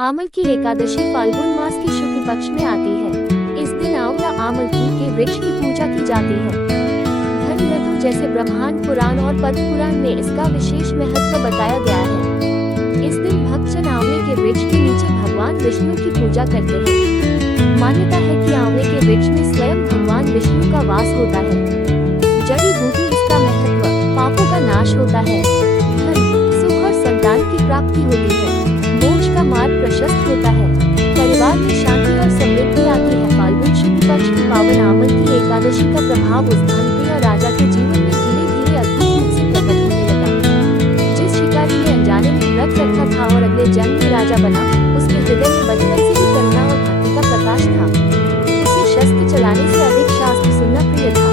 आमल की एकादशी फाल्गुन मास की शुक्ल पक्ष में आती है। इस दिन आंवला आमलकी के वृक्ष की पूजा की जाती है। धर्म जैसे ब्रह्मांड पुराण और पद्म पुराण में इसका विशेष महत्व बताया गया है। इस दिन भक्तजन आंवले के वृक्ष के नीचे भगवान विष्णु की पूजा करते हैं। मान्यता है कि आंवले के वृक्ष में स्वयं भगवान विष्णु का वास होता है। जड़ी बूटी इसका महत्व, पापों का नाश होता है, धन, सुख और संतान की प्राप्ति होती है, मोक्ष का मार्ग प्रशस्त होता है, परिवार में शांति और समृद्धि आती है। फाल्गुन शुक्ल पक्ष की पावन आमल की एकादशी का प्रभाव उस धनप्रिय राजा के जीवन में धीरे धीरे अद्भुत रूप से प्रकट होने लगा। जिस शिकारी ने अनजाने में व्रत रखा था और अगले जन्म में राजा बना, उसके हृदय में बचपन से ही करुणा और भक्ति का प्रकाश था। उसे शस्त्र चलाने से अधिक शास्त्र सुनना प्रिय था।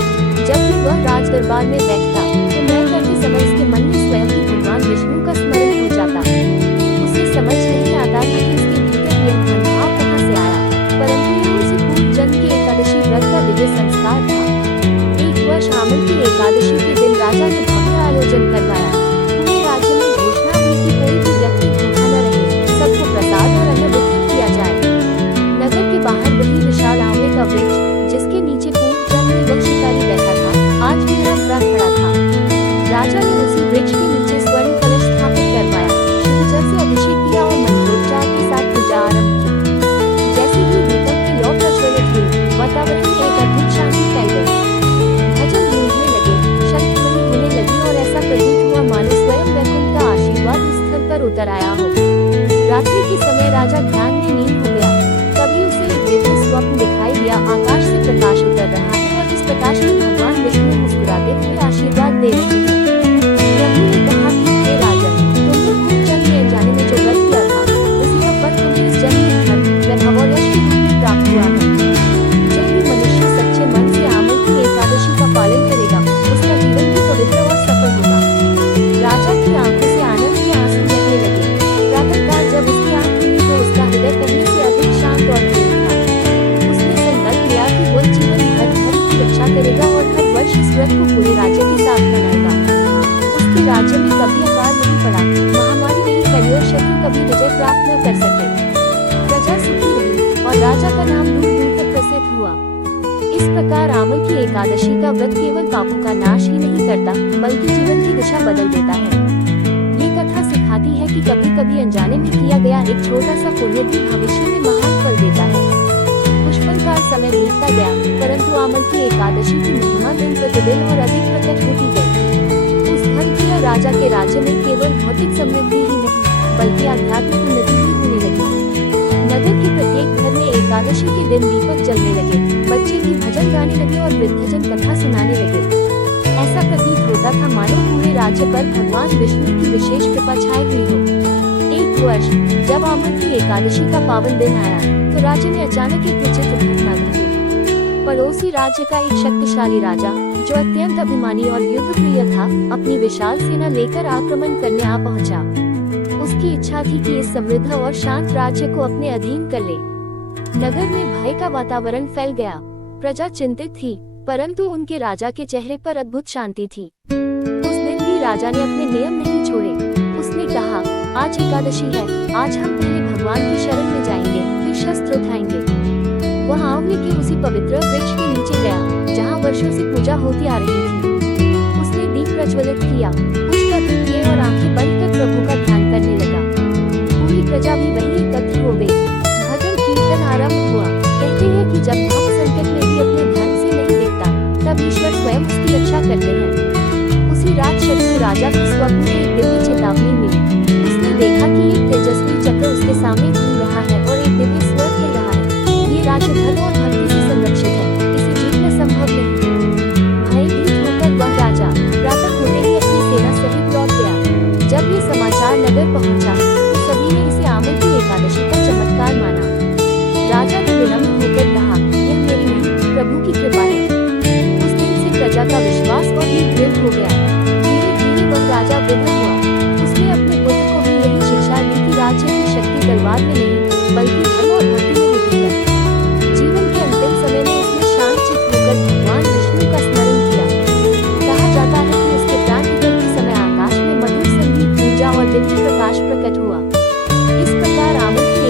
जब भी वह राज दरबार में बैठता तो मैं करते समय उसके मन में स्वयं ही भगवान विष्णु का स्मरण हो जाता। उसे समझ नहीं आता था कि उसके भीतर यह भाव कहाँ से आया, परंतु यह उसी पूर्व जन्म के एकादशी व्रत का दिव्य संस्कार था। एक वर्ष आमल की एकादशी के दिन राजा ने भव्य आयोजन करवाया। पूरे राज्य में घोषणा हुई कि कोई भी व्यक्ति भूखा न रहे, सबको प्रसाद और अन्न वितरित किया जाए। नगर के बाहर वही विशाल आंवले का वृक्ष, जिसके नीचे पूर्व जन्म में वह शिकारी बैठा था, आज भी खड़ा था। राजा ने उसी वृक्ष के नीचे स्वर्ण कलश स्थापित करवाया, शुद्ध जल से अभिषेक किया और मंत्रोच्चार के साथ पूजा आरंभ की। जैसे ही दीपक की लौ प्रज्वलित हुई, वातावरण में एक अद्भुत शांति फैल गई। भजन गूंजने लगे, शंख ध्वनि होने लगी और ऐसा प्रतीत हुआ मानो स्वयं वैकुंठ का आशीर्वाद उस स्थल पर उतर आया हो। रात्रि के समय राजा ध्यान में लीन हो गया। तभी उसे एक दिव्य स्वप्न दिखाई दिया। आकाश से प्रकाश उतर रहा है और इस प्रकाश में भगवान विष्णु मुस्कुराते हुए आशीर्वाद दे रहे हैं। प्रभु ने कहा कि हे राजन, तुमने पूर्व जन्म में अनजाने में जो व्रत किया था, उसी का फल तुम्हें इस जन्म में धन, वैभव और यश के रूप में प्राप्त हुआ है। जो भी मनुष्य सच्चे मन से आमल की एकादशी का पालन करेगा, उसका जीवन भी पवित्र और सफल होगा। राजा की आंखों से आनंद के आंसू बहने लगे। प्रातःकाल जब उसकी आंख खुली तो उसका हृदय पहले से अधिक शांत और प्रेम था। उसने संकल्प लिया कि वह जीवन भर धर्म की रक्षा करेगा और हर वर्ष इस व्रत को पूरे राज्य के साथ मनाएगा। उसके राज्य में कभी अकाल नहीं पड़ा, महामारी नहीं फैली और शत्रु कभी विजय प्राप्त न कर सके। प्रजा सुखी रही और राजा का नाम दूर दूर तक प्रसिद्ध हुआ। इस प्रकार आमल की एकादशी का व्रत केवल पापों का नाश ही नहीं करता, बल्कि जीवन की दिशा बदल देता है। ये कथा सिखाती है कि कभी कभी अनजाने में किया गया एक छोटा सा पुण्य भी भविष्य में महान फल देता है। पुष्पन का समय बीतता गया, परंतु आमल की एकादशी की महिमा दिन प्रतिदिन और अधिक प्रकट होती गई। उस धनप्रिय राजा के राज्य में केवल भौतिक समृद्धि ही नहीं, बल्कि आध्यात्मिक उन्नति भी होने लगी। नगर के प्रत्येक घर में एकादशी के दिन दीपक जलने लगे, बच्चे भी भजन गाने लगे और वृद्धजन कथा सुनाने लगे। ऐसा प्रतीत होता था मानो पूरे राज्य पर भगवान विष्णु की विशेष कृपा छाई हुई हो। एक वर्ष जब आमल की एकादशी का पावन दिन आया, तो राज्य में अचानक एक विचित्र घटना घटी। पड़ोसी राज्य का एक शक्तिशाली राजा, जो अत्यंत अभिमानी और युद्ध प्रिय था, अपनी विशाल सेना लेकर आक्रमण करने आ पहुंचा। उसकी इच्छा थी कि इस समृद्ध और शांत राज्य को अपने अधीन कर ले। नगर में भय का वातावरण फैल गया। प्रजा चिंतित थी, परंतु उनके राजा के चेहरे पर अद्भुत शांति थी। उस दिन भी राजा ने अपने नियम नहीं छोड़े। उसने कहा, आज एकादशी है, आज हम पहले भगवान की शरण में जाएंगे, फिर शस्त्र उठाएंगे। वह आंवले के उसी पवित्र वृक्ष के नीचे गया, जहाँ वर्षों से पूजा होती आ रही थी। उसने दीप प्रज्वलित किया, पुष्प अर्पित किए और आंखें बंद कर प्रभु का ध्यान करने लगा। पूरी प्रजा भी वहीं एकत्र हो गई। भजन कीर्तन आरंभ हुआ। कहते हैं कि जब भक्त संकट में भी अपने धर्म से नहीं दिखता, तब ईश्वर स्वयं उसकी रक्षा करते हैं। उसी रात शत्रु राजा को स्वप्न में एक दिव्य चेतावनी मिली। उसने देखा कि एक तेजस्वी चक्र उसके सामने घूम रहा है और एक दिव्य स्वर कह रहा है, ये राज्य धर्म और भक्ति से संरक्षित है, इसे जीतना संभव नहीं। भयभीत होकर वह राजा प्रातः होते ही अपनी सेना सहित लौट गया। जब ये समाचार नगर पहुंचा, तो सभी ने इसे आमल की एकादशी का चमत्कार माना। राजा ने विनम्र होकर कहा, यह मेरी नहीं, प्रभु की कृपा है। उस दिन से प्रजा का विश्वास और भी दृढ़ हो गया। धीरे धीरे वह राजा वृद्ध हुआ। उसने अपने पुत्र को भी यही शिक्षा दी कि राज्य की शक्ति तलवार में नहीं, बल्कि धर्म और भक्ति में होती है। जीवन के अंतिम समय में उसने शांत चित्त होकर भगवान विष्णु का स्मरण किया। कहा जाता है कि उसके प्राण निकलते समय आकाश में मधुर संगीत गूंजा और दिव्य प्रकाश प्रकट हुआ। इस प्रकार आमल की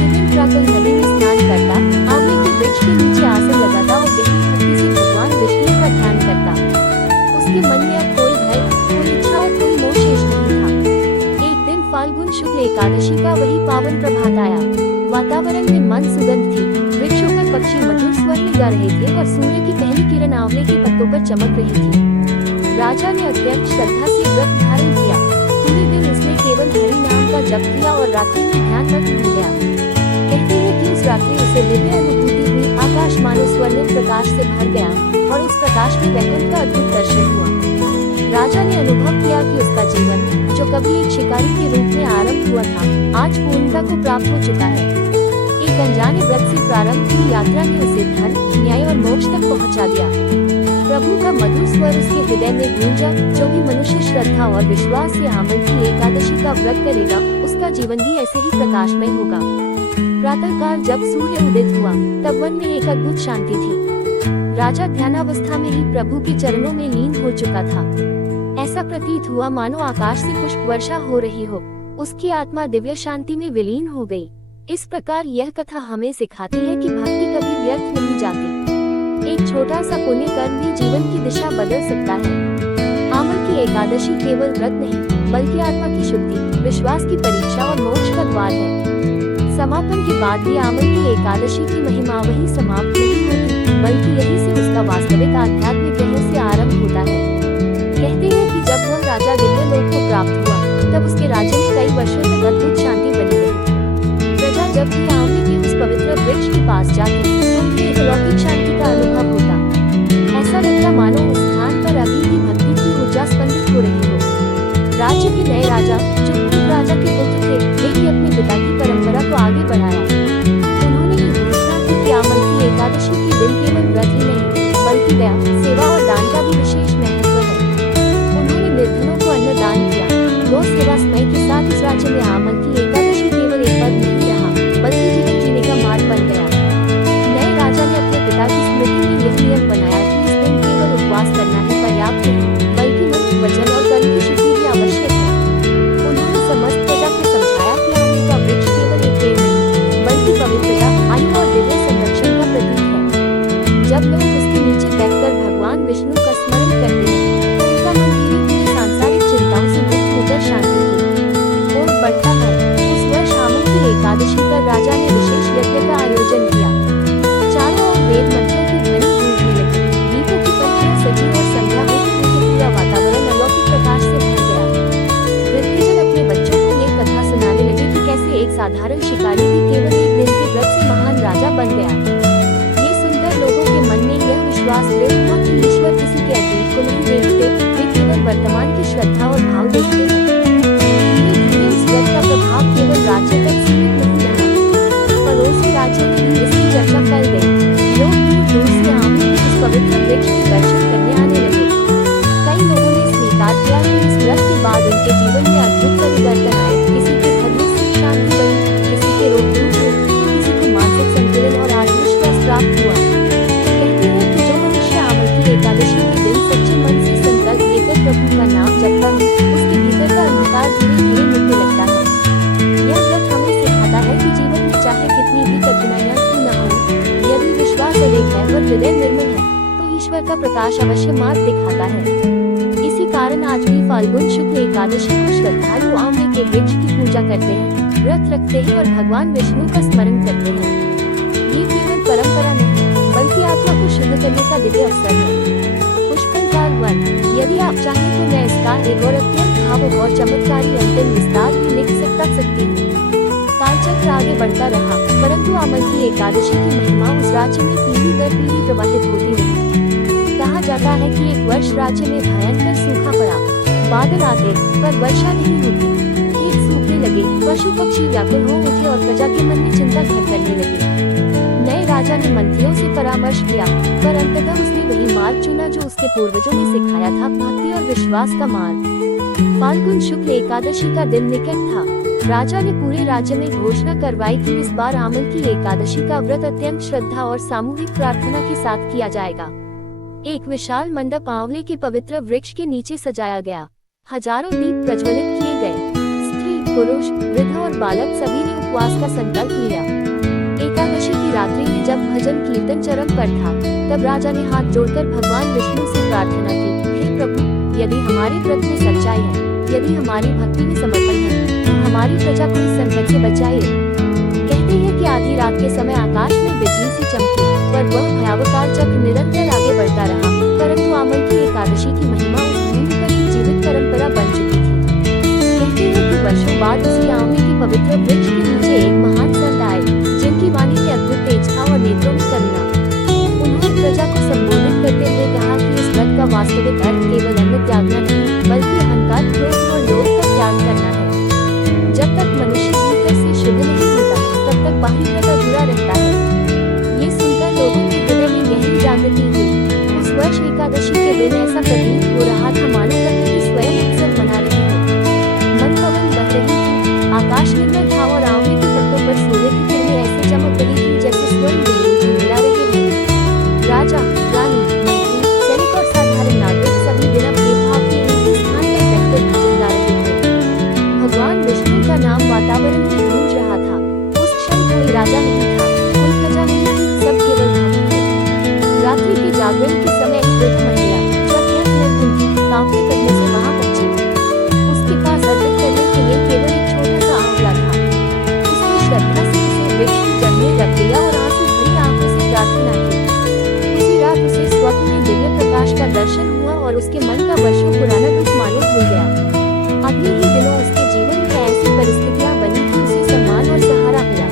प्रतिदिन प्रातः नदी में स्नान करता, आंवले के वृक्ष के नीचे आसन लगाता और गहरी भक्ति से भगवान विष्णु का ध्यान करता। उसके मन में अब कोई भय, कोई इच्छा और कोई मोह शेष नहीं था। एक दिन फाल्गुन शुक्ल एकादशी का वही पावन प्रभात आया। वातावरण में मंद सुगंध थी, वृक्षों पर पक्षी मधुर स्वर में गा रहे थे और सूर्य की पहली किरण आंवले के पत्तों पर चमक रही थी। राजा ने अत्यंत श्रद्धा से व्रत धारण किया। पूरे दिन उसने केवल हरि नाम का जप किया और रात्रि में ध्यानमग्न हो गया। कहते हैं कि उस रात्रि उसे दिव्य अनुभूति हुई, आकाश मानो स्वर्णिम प्रकाश से भर गया और उस प्रकाश में वैकुंठ का अद्भुत दर्शन हुआ। राजा ने अनुभव किया कि उसका जीवन, जो कभी एक शिकारी के रूप में आरंभ हुआ था, आज पूर्णता को प्राप्त हो चुका है। एक अनजाने व्रत से प्रारंभ हुई यात्रा ने उसे धन, न्याय और मोक्ष तक पहुंचा दिया। प्रभु का मधुर स्वर उसके हृदय में गूंजा। जो भी मनुष्य श्रद्धा और विश्वास से आंवल की एकादशी का व्रत करेगा, उसका जीवन भी ऐसे ही प्रकाशमय होगा। प्रातःकाल जब सूर्य उदित हुआ, तब वन में एक अद्भुत शांति थी। राजा ध्यानावस्था में ही प्रभु के चरणों में लीन हो चुका था। ऐसा प्रतीत हुआ मानो आकाश से पुष्प वर्षा हो रही हो। उसकी आत्मा दिव्य शांति में विलीन हो गई। इस प्रकार यह कथा हमें सिखाती है कि भक्ति कभी व्यर्थ नहीं जाती। एक छोटा सा पुण्य कर्म भी जीवन की दिशा बदल सकता है। आंवल की एकादशी केवल व्रत नहीं, बल्कि आत्मा की शुद्धि, विश्वास की परीक्षा और मोक्ष का द्वार है। समापन के बाद भी आंवल की एकादशी की महिमा वही समाप्त नहीं होती, बल्कि यही से उसका वास्तविक आध्यात्मिक रहस्य आरंभ होता है। कहते हैं कि जब वह राजा दिव्य लोक को प्राप्त हुआ, तब उसके राज्य में कई वर्षों तक अद्भुत शांति बनी रही। प्रजा जब भी आंवले के उस पवित्र वृक्ष के पास जाती, तो उन्हें एक अलौकिक शांति का अनुभव होता। ऐसा लगता मानो उस स्थान पर अभी भी भक्ति की ऊर्जा स्पंदित हो रही हो। राज्य के नए राजा, जो राजा के पुत्र थे, वे भी अपने पिता की परंपरा को आगे बढ़ाया। उन्होंने ये घोषणा की कि आंवल की एकादशी के दिन केवल व्रत ही नहीं, बल्कि दया, सेवा और दान का भी विशेष महत्व है। उन्होंने निर्धनों को अन्न दान किया। गौ सेवा समय के साथ इस राज्य में आंवल की एकादशी केवल एक पद नहीं रहा, बल्कि जीवन जीने का मार्ग बन गया। नए राजा ने अपने पिता की स्मृति में यह नियम बनाया कि इस दिन केवल उपवास करना ही पर्याप्त नहीं, बल्कि मन, वचन और कर्म की शुद्धि भी आवश्यक है। उन्होंने समस्त प्रजा को समझाया कि आंवले का वृक्ष केवल एक पेड़ नहीं, बल्कि पवित्रता, आयु और दिव्य संरक्षण का प्रतीक है। जब लोग उसके नीचे बैठकर भगवान विष्णु का स्मरण करते हैं, तो उनका मन धीरे धीरे सांसारिक चिंताओं से मुक्त होकर शांति की ओर बढ़ता है। उस वर्ष आंवल की एकादशी पर राजा ने विशेष यज्ञ का आयोजन किया। चारों ओर वेद मंत्रों की ध्वनि गूंजने लगी, दीपों की पंक्तियां सजी और संध्या होते हुए पूरा वातावरण अलौकिक प्रकाश से भर गया। वृद्धजन अपने बच्चों को ये कथा सुनाने लगे कि कैसे एक साधारण शिकारी भी केवल एक दिन के व्रत से महान राजा बन गया। ये सुनकर लोगों के मन में यह विश्वास दृढ़ हुआ कि ईश्वर किसी के अतीत को नहीं देखते, वे केवल वर्तमान की श्रद्धा और भाव देखते हैं। धीरे-धीरे इस व्रत का प्रभाव केवल राज्य तक सीमित नहीं रहा, पड़ोसी राज्यों में भी इसकी चर्चा फैल गई। लोग दूर-दूर से आंवले के उस पवित्र वृक्ष के दर्शन करने आने लगे। कई लोगों ने स्वीकार किया कि इस व्रत के बाद उनके जीवन में अद्भुत परिवर्तन आए। किसी के घर में सुख शांति बनी, किसी के रोग दूर हुए, तो किसी को मानसिक संतुलन और आत्मविश्वास प्राप्त हुआ। कहते हैं कि जो मनुष्य आंवल की एकादशी के दिन सच्चे मन से संकल्प लेकर प्रभु का नाम जपता है, उसके भीतर का अंधकार धीरे-धीरे मिटने लगता है। यह व्रत हमें सिखाता है कि जीवन में चाहे कितनी भी कठिनाइयां क्यों न हो, यदि विश्वास अड़िग है और हृदय निर्मल है, तो ईश्वर का प्रकाश अवश्य मार्ग दिखाता है। इसी कारण आज भी फाल्गुन शुक्ल एकादशी को श्रद्धालु आंवले के वृक्ष की पूजा करते हैं, व्रत रखते हैं और भगवान विष्णु का स्मरण करते हैं। ये केवल परंपरा नहीं, बल्कि आत्मा को शुद्ध करने का दिव्य अवसर है। पुष्पलकार वन। यदि आप चाहें तो मैं इसका एक और अत्यंत भावुक और चमत्कारी अंतिम विस्तार भी लिख सकती हूँ। कालचक्र आगे बढ़ता रहा, परंतु आंवल की एकादशी की महिमा उस राज्य में पीढ़ी दर पीढ़ी प्रवाहित होती रही। कहा जाता है कि एक वर्ष राज्य में भयंकर सूखा पड़ा। बादल आते, पर वर्षा नहीं होती। खेत सूखने लगे, पशु पक्षी व्याकुल हो उठे और प्रजा के मन में चिंता घर करने लगी। नए राजा ने मंत्रियों से परामर्श किया, पर अंततः उसने वही मार्ग चुना जो उसके पूर्वजों ने सिखाया था, भक्ति और विश्वास का मार्ग। फाल्गुन शुक्ल एकादशी का दिन निकट था। राजा ने पूरे राज्य में घोषणा करवाई कि इस बार आंवल की एकादशी का व्रत अत्यंत श्रद्धा और सामूहिक प्रार्थना के साथ किया जाएगा। एक विशाल मंडप आंवले के पवित्र वृक्ष के नीचे सजाया गया। हजारों दीप प्रज्वलित किए गए। स्त्री, पुरुष, वृद्ध और बालक सभी ने उपवास का संकल्प लिया। एकादशी की रात्रि में जब भजन कीर्तन चरम पर था, तब राजा ने हाथ जोड़कर भगवान विष्णु से प्रार्थना की, हे प्रभु, यदि हमारे व्रत में सच्चाई है, यदि हमारी भक्ति में समर्पण है, तो हमारी प्रजा को इस संकट से बचाइए। कहते हैं कि आधी रात के समय आकाश में बिजली सी चमकी, पर वह भयावह चक्र निरंतर आगे बढ़ता रहा, परंतु आमल की एकादशी की महिमा उस भूमि पर एक जीवित परंपरा बन चुकी थी। कहते हैं कि वर्षों बाद उसी आंवले के पवित्र वृक्ष के नीचे एक महान संत आए, जिनकी वाणी में अद्भुत तेज था और नेत्रों में करुणा। उन्होंने प्रजा को संबोधित करते हुए कहा कि इस व्रत का वास्तविक अर्थ केवल अन्न त्यागना नहीं, बल्कि अहंकार, क्रोध और लोभ का त्याग करना है। जब तक मनुष्य भीतर से शुद्ध नहीं होता, तब तक बाहरी व्रत अधूरा रहता है। ये सुनकर लोगों के हृदय में गहरी जागृति हुई। उस वर्ष एकादशी के दिन ऐसा प्रतीत हो रहा था मानो प्रकृति स्वयं उत्सव मना रही हो। मन पवन बह रही थी, आकाश निर्मल था और आंवले के पत्तों पर सूर्य की किरणें ऐसे चमक रही थी जैसे स्वर्ण बिंदु मिला रहे हों। राजा, रानी, मंत्री, सैनिक और साधारण नागरिक सभी बिना भेदभाव के एक ही स्थान पर बैठकर भजन गा रहे थे। भगवान विष्णु का नाम वातावरण में गूंज रहा था। उस क्षण कोई राजा नहीं था, कोई प्रजा नहीं थी, सब केवल भक्त थे। रात्रि के जागरण के समय एक वृद्ध महिला, जो अत्यंत निर्धन थी, कांपते कदमों से वहां पहुंची। उसके पास अर्पित करने के लिए केवल एक छोटा सा आंवला था। उसने श्रद्धा से उसे वृक्ष की जड़ में रख दिया और आंसू भरी आंखों से प्रार्थना की। उसी रात उसे स्वप्न में दिव्य प्रकाश का दर्शन हुआ और उसके मन का वर्षों पुराना दुख मालूम हो गया। अगले ही दिनों उसके जीवन में ऐसी परिस्थितियां बनी कि उसे सम्मान और सहारा मिला।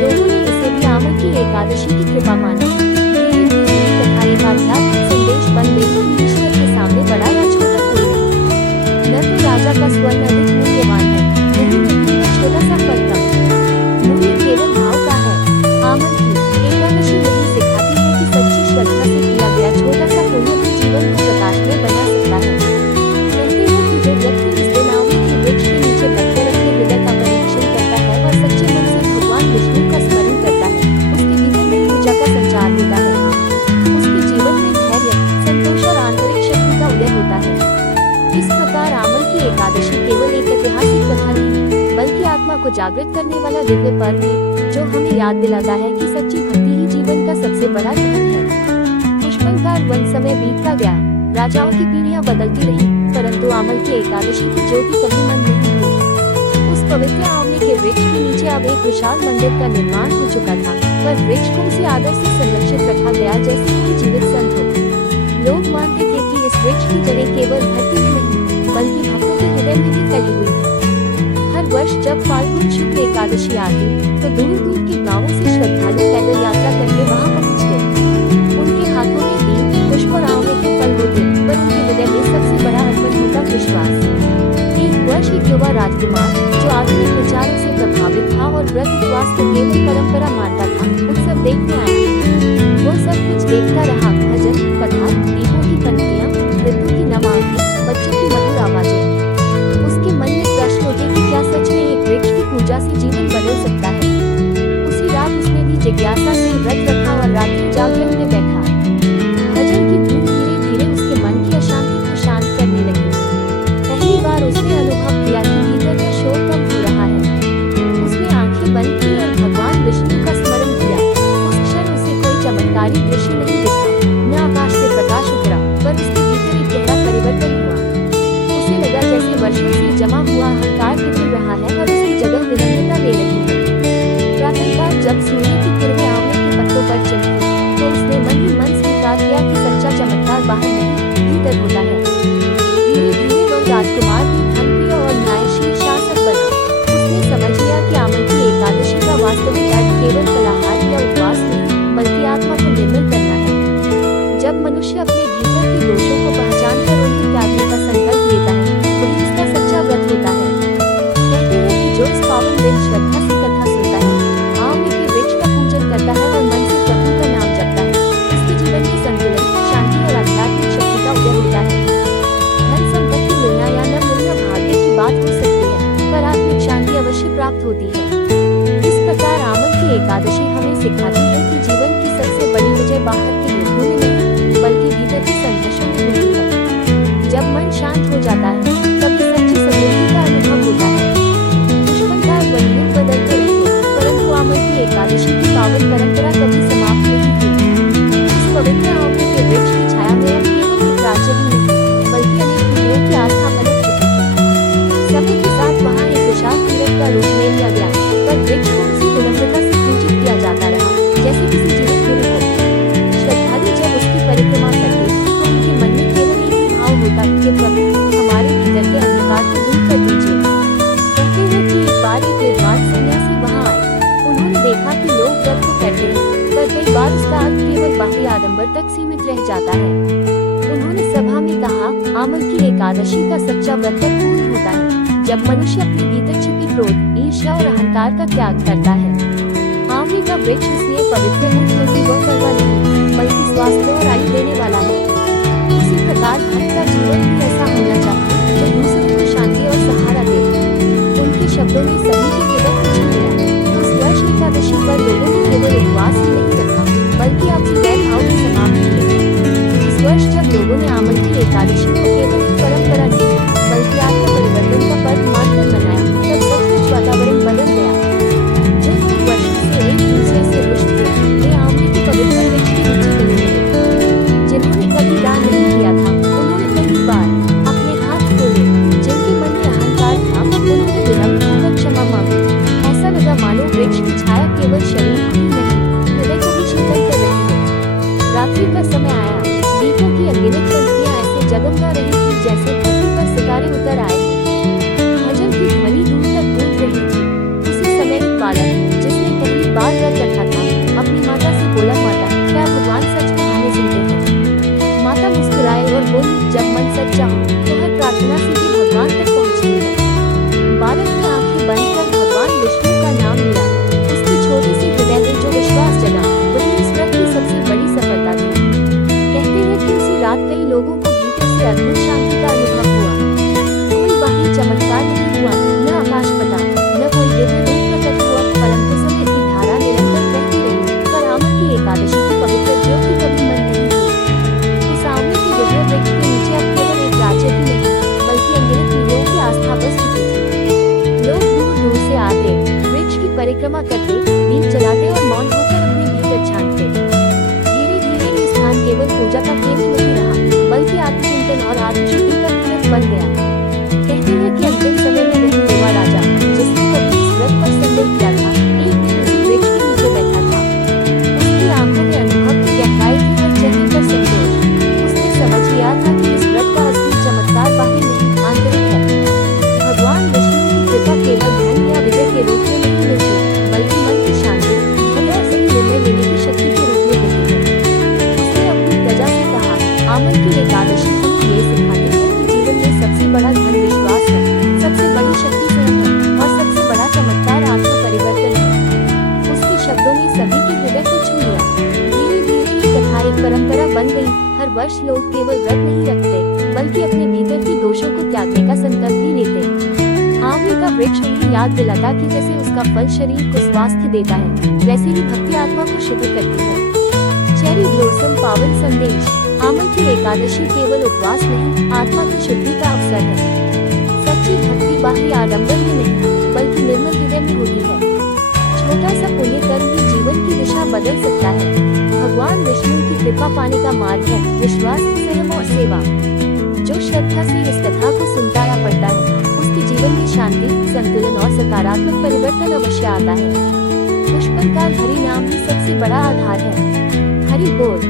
लोगों ने इसे भी आमल की एकादशी की कृपा माना। तथा एक आध्यात्मिक संदेश बन गई कि ईश्वर के सामने बड़ा या छोटा कोई नहीं। न तो राजा का स्वर्ण अधिक मूल्यवान है, नहीं मंत्री का छोटा सा फल का। मूल्य केवल भाव का है। आमल की एकादशी यही सिखाती है कि सच्ची श्रद्धा से किया गया छोटा सा पुण्य भी जीवन को प्रकाशमय बना सकता है। कहते हैं कि जो व्यक्ति इस दिन आंवले के वृक्ष के नीचे बैठकर अपने हृदय का परीक्षण करता है और सच्चे मन से भगवान विष्णु का स्मरण करता है, उसके भीतर नई ऊर्जा का संचार होता है। उसके जीवन में धैर्य, संतोष और आंतरिक शक्ति का उदय होता है। इस प्रकार आमल की एकादशी केवल एक ऐतिहासिक कथा नहीं, बल्कि आत्मा को जागृत करने वाला दिव्य पर्व है, जो हमें याद दिलाता है कि सच्ची भक्ति ही जीवन का सबसे बड़ा धन है। पुष्पलकार वन समय बीतता गया, राजाओं की पीढ़ियां बदलती रही, परंतु आमल की एकादशी की ज्योति कभी मंद नहीं हुई। उस पवित्र आंवले के वृक्ष के नीचे अब एक विशाल मंदिर का निर्माण हो चुका था, पर वृक्ष को उसी आदर से संरक्षित रखा गया जैसे कोई जीवित संत हो। लोग मानते थे कि इस वृक्ष की जड़ें केवल धरती में नहीं, बल्कि भक्तों के हृदय में भी फैली हुई है। हर वर्ष जब फाल्गुन शुक्ल एकादशी आती, तो दूर दूर के गांवों से श्रद्धालु पैदल यात्रा करके वहां पहुंचते। उनके हाथों में दीप, पुष्प और आंवले के फल होते, पर उनके हृदय में सबसे बड़ा अर्पण होता विश्वास। एक वर्ष एक युवा राजकुमार, जो आधुनिक विचारों से प्रभावित था और व्रत उपवास को केवल परंपरा मानता था, उत्सव देखने आया। वो सब कुछ देखता रहा, भजन, कथा, दीपों की पंक्तियां, वृद्धों की नम आंखें, बच्चों की मधुर आवाजें। उसके मन में प्रश्न उठे कि क्या सच में एक वृक्ष की पूजा से जीवन बदल सकता है। उसी रात उसने भी जिज्ञासा से व्रत रखा और रात्रि जागरण में बैठा। भजन की धूम धीरे धीरे उसके मन की अशांति को शांत करने लगी। पहली बार उसने अनुभव किया कि भीतर का शोर कम हो रहा है। उसने आंखें बंद की और भगवान विष्णु का स्मरण किया। उस क्षण उसे कोई चमत्कारी दृश्य नहीं दिखा, न आकाश से प्रकाश उतरा, पर उसके भीतर एक गहरा परिवर्तन हुआ। उसे लगा जैसे वर्षों से जमा हुआ अहंकार निकल रहा है और उसकी जगह विनम्रता ले रही है। प्रातःकाल जब सूर्य की किरणें आंवले के पत्तों पर चमकी, तो उसने मन ही मन स्वीकार किया कि सच्चा चमत्कार बाहर नहीं, भीतर होता है। धीरे धीरे वह राजकुमार भी धनप्रिय और न्यायशील शासक बना। उसने समझ लिया कि आमल की एकादशी का वास्तविक अर्थ केवल फलाहार या उपवास नहीं, बल्कि आत्मा को निर्मल करना है। जब मनुष्य अपने भीतर के दोषों को पहचानकर उन्हें त्यागने का संकल्प लेता है, वही उसका सच्चा व्रत होता है। कहते हैं कि जो इस पावन दिन श्रद्धा से कथा सुनता है, आंवले के वृक्ष का पूजन करता है और मन से प्रभु का नाम जपता है, उसके जीवन में संतुलन, शांति और आध्यात्मिक शक्ति का उदय होता है। धन संपत्ति मिलना या न मिलना भाग्य की बात हो सकती है, पर आत्मिक शांति अवश्य प्राप्त होती है। इस प्रकार आमल की एकादशी हमें सिखाती है कि जीवन की सबसे बड़ी विजय बाहर के युद्धों में नहीं, बल्कि भीतर के संघर्षों में होती है। जब मन शांत हो जाता है, तभी सच्ची समृद्धि का अनुभव होता है। पुष्पलकार वन युग बदलते एकादशी की पावन परंपरा कभी समाप्त नहीं हुई। इस पवित्र आंवले के वृक्ष की छाया में अब केवल एक राज्य ही नहीं, बल्कि अनेक पीढ़ियों की आस्था पनप चुकी है। समय के साथ वहाँ एक विशाल तीर्थ का रूप ले लिया गया, पर वृक्ष को उसी विनम्रता से पूजित किया जाता रहा, जैसे किसी जीवित गुरु को। श्रद्धालु जब उसकी परिक्रमा करते, तो उनके मन में केवल एक ही भाव होता कि प्रभु हमारे भीतर के अंधकार को दूर कर दीजिए। कहते हैं कि एक बार एक विद्वान सन्यासी वहाँ आए। उन्होंने देखा कि लोग व्रत तो करते हैं, पर कई बार उसका अर्थ केवल बाहरी आडंबर तक सीमित रह जाता है। उन्होंने सभा में कहा, आमल की एकादशी का सच्चा व्रत तब पूर्ण होता है जब मनुष्य अपने भीतर छिपी क्रोध, ईर्ष्या और अहंकार का त्याग करता है। आंवले का वृक्ष इसलिए पवित्र है क्योंकि वह कड़वा नहीं, बल्कि स्वास्थ्य और आयु देने वाला है। उसी प्रकार भक्त का जीवन भी ऐसा होना चाहिए जो दूसरों को शांति और सहारा दे। उनके शब्दों में सभी के हृदय को छू लिया। उस वर्ष एकादशी पर लोगों ने केवल उपवास ही नहीं रखा, बल्कि आपसी वैर भाव भी समाप्त किए। इस वर्ष जब लोगों ने आमल की एकादशी को केवल एक परंपरा नहीं, बल्कि आत्म परिवर्तन का पर्व मानकर मनाया, तब सचमुच वातावरण बदल गया। जो लोग वर्षों से एक दूसरे से रुष्ट थे, वे आंवले की पवित्र वृक्ष के नीचे मिलने लगे। जिन्होंने कभी दान नहीं किया था, उन्होंने पहली बार अपने हाथ खोले। जिनके मन में अहंकार था, उन्होंने विनम्र होकर क्षमा मांगी। ऐसा लगा मानो वृक्ष की छाया केवल शरीर को ही नहीं, हृदय को भी शीतल कर रही है। रात्रि का समय आया, दीपों की अनगिनत पंक्तियां ऐसे जगमगा रही थी जैसे धरती पर सितारे उतर आए हों। भजन की ध्वनि दूर तक गूंज रही थी। उसी समय एक बालक, जिसने पहली बार व्रत रखा था, अपनी माता से बोला, माता, क्या भगवान सच में हमें सुनते हैं? माता मुस्कुराए और बोली, जब मन सच्चा हो तो हर प्रार्थना सीधे भगवान तक पहुँचती है। बालक ने आंखें बंद कर भगवान विष्णु का नाम लिया। उसके छोटे से हृदय में जो विश्वास जगा, वही इस व्रत की सबसे बड़ी सफलता थी। कहते हैं कि उसी रात कई लोगों को भीतर से अद्भुत शांति का अनुभव हुआ। कोई बाहरी चमत्कार नहीं हुआ, न आकाश फटा, न कोई दिव्य रूप प्रकट हुआ, परंतु समय की धारा निरंतर बहती रही। पर आमल की एकादशी की पवित्र ज्योति कभी मंद नहीं हुई। उस आंवले के दिव्य वृक्ष के नीचे अब केवल एक राज्य ही नहीं, बल्कि अनगिनत पीढ़ियों की आस्था बस चुकी थी। लोग दूर दूर से आते, वृक्ष की परिक्रमा करते, दीप जलाते और मौन होकर अपने भीतर झांकते। धीरे धीरे ये स्थान केवल पूजा का केंद्र नहीं रहा, बल्कि आत्मचिंतन और आत्मशुद्धि का तीर्थ बन गया। कहते हैं कि अंतिम समय में वही युवा राजा, जिसने कभी इस व्रत पर संदेह किया था, एक दिन उसी वृक्ष के नीचे बैठा था। उसकी आंखों में अनुभव की गहराई थी और चेहरे पर संतोष। उसने समझ लिया था कि इस व्रत का असली चमत्कार बाहर नहीं, आंतरिक है। भगवान विष्णु की कृपा केवल धन या विजय के रूप में नहीं मिलती, बल्कि मन की शांति, धैर्य और सही निर्णय लेने की शक्ति के रूप में मिलती है। उसने अपनी प्रजा से कहा, आमल की एकादशी हमें ये सिखाती है कि जीवन में सबसे बड़ा धन विश्वास है, सबसे बड़ी शक्ति स्वयं है, और सबसे बड़ा चमत्कार आत्म परिवर्तन है। उसके शब्दों ने सभी के हृदय को छू लिया। धीरे धीरे ये कथा एक परंपरा बन गई। हर वर्ष लोग केवल व्रत नहीं रखते, बल्कि अपने भीतर के दोषों को त्यागने का संकल्प भी लेते। आंवले का वृक्ष उन्हें याद दिलाता कि जैसे उसका फल शरीर को स्वास्थ्य देता है, वैसे ही भक्ति आत्मा को शुद्ध करती है। चेरी ब्लॉसम पावन संदेश। आमल की एकादशी केवल उपवास नहीं, आत्मा की शुद्धि का अवसर है। सच्ची भक्ति बाहरी आडंबर में नहीं, बल्कि निर्मल हृदय में होती है। छोटा सा पुण्य कर्म भी जीवन की दिशा बदल सकता है। भगवान विष्णु की कृपा पाने का मार्ग है विश्वास, संयम और सेवा। जो श्रद्धा से इस कथा को सुनता या पढ़ता है, उसके जीवन में शांति, संतुलन और सकारात्मक परिवर्तन अवश्य आता है। उस प्रकार हरि नाम ही सबसे बड़ा आधार है। हरि बोल।